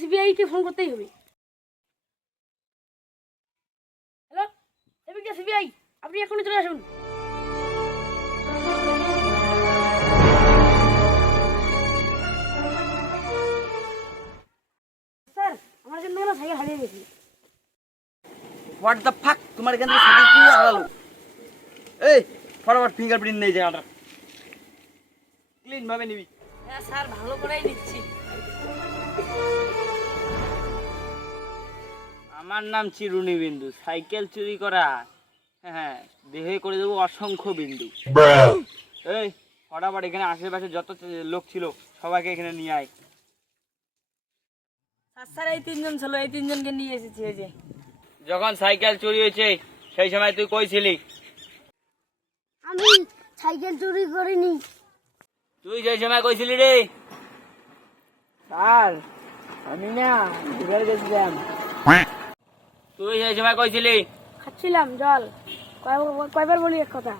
CBI কে phone করতেই হবে। Hello এদিকে সিবিআই, আপনি এখনই চলে আসুন। স্যার আমার জন্য না সাইকেল হারিয়ে গেছে। হোয়াট দ্য ফাক, তোমার এখান থেকে সাইকেল কি হারালো? এই ফরওয়ার্ড ফিঙ্গারপ্রিন্ট নেই জায়গাটা, ক্লিন ভাবে নিবি। হ্যাঁ স্যার ভালো করেই নিচ্ছি। আমার নাম চিরুনি বিন্দু, সাইকেল চুরি করা হ্যাঁ দেহে করে দেবো অসংখ্য বিন্দু। এই ফটাফট এখানে আশেপাশে যত লোক ছিল সবাইকে এখানে নিয়ে আয়। স্যার এই তিনজন ছিল, এই তিনজনকে নিয়ে এসেছি। এই যে যখন সাইকেল চুরি হয়েছে সেই সময় তুই কই ছিলি? আমি সাইকেল চুরি করিনি। তুই সেই সময় কই ছিলি রে? স্যার আমি না ঘুরে গেছিলাম। তুই সেই সময় কই ছিলি? খাচ্ছিলাম জল। কয়বার বলি এক কথা?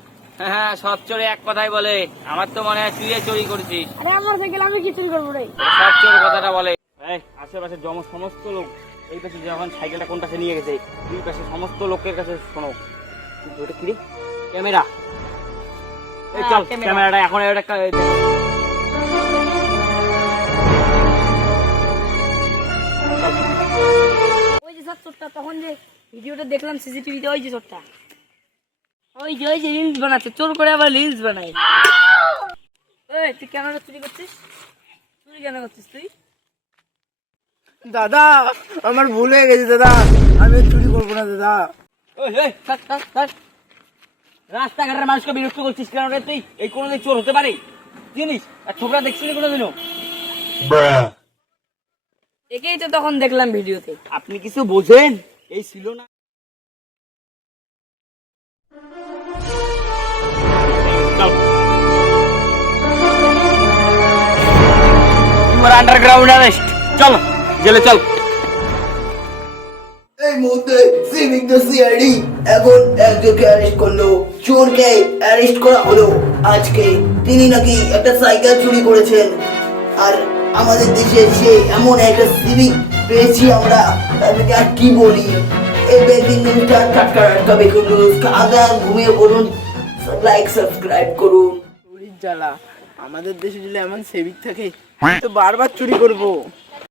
হ্যাঁ সব চোরে এক কথাই বলে। আমার তো মনে হয় তুই চুরি করেছিস। আরে আমার সাইকেল আমি কি চুরি করবো রে? সব চোর কথাটা বলে। এই আশেপাশে সমস্ত লোক এই পাশে যখন সাইকেলটা কোন পাশে নিয়ে গেছে দুই পাশে সমস্ত লোকের কাছে শোনো। কিন্তু ওটা কি রে? ক্যামেরা। এই চল ক্যামেরাটা এখন এটা ওই যে স্যার চোরটা, তখন যে ভিডিওটা দেখলাম সিসিটিভিতে, ওই যে চোরটা, ওই যে রিলস বানাচ্ছে, চোর করে আবার রিলস বানাই। এই তুই কেন চুরি করছিস? চুরি কেন করছিস তুই? দাদা আমার ভুল হয়ে গেছে দাদা, আমি চুরি করবো না দাদা। ওই এই থাক। রাস্তাঘাটের মানুষকে বিরক্ত করছিস কেন রে তুই? এই কোনোদিন চোর হতে পারে জিনিস? আর ছোকরা দেখছিলি কোনোদিনও? একেই তো তখন দেখলাম ভিডিওতে। আপনি কিছু বোঝেন? এই ছিল না আন্ডারগ্রাউন্ড অ্যারেস্ট। চল জেলে চল। এই মুহূর্তে সিভিক দ্য সিআইডি এখন একজনকে অ্যারেস্ট করলো, চোরকে অ্যারেস্ট করা হলো আজকে। তিনি নাকি একটা সাইকেল চুরি করেছেন, আর আমাদের দেশে সে এমন একটা সিভিক পেয়েছি আমরা, তাদেরকে আর কি বলি। এই ব্রেকিং নিউজটা টাটকা বেকুন নিউজ আদান ঘুমিয়ে পড়ুন, লাইক সাবস্ক্রাইব করুন। চুরির জ্বালা, আমাদের দেশে যদি এমন সিভিক থাকে তো বারবার চুরি করবো।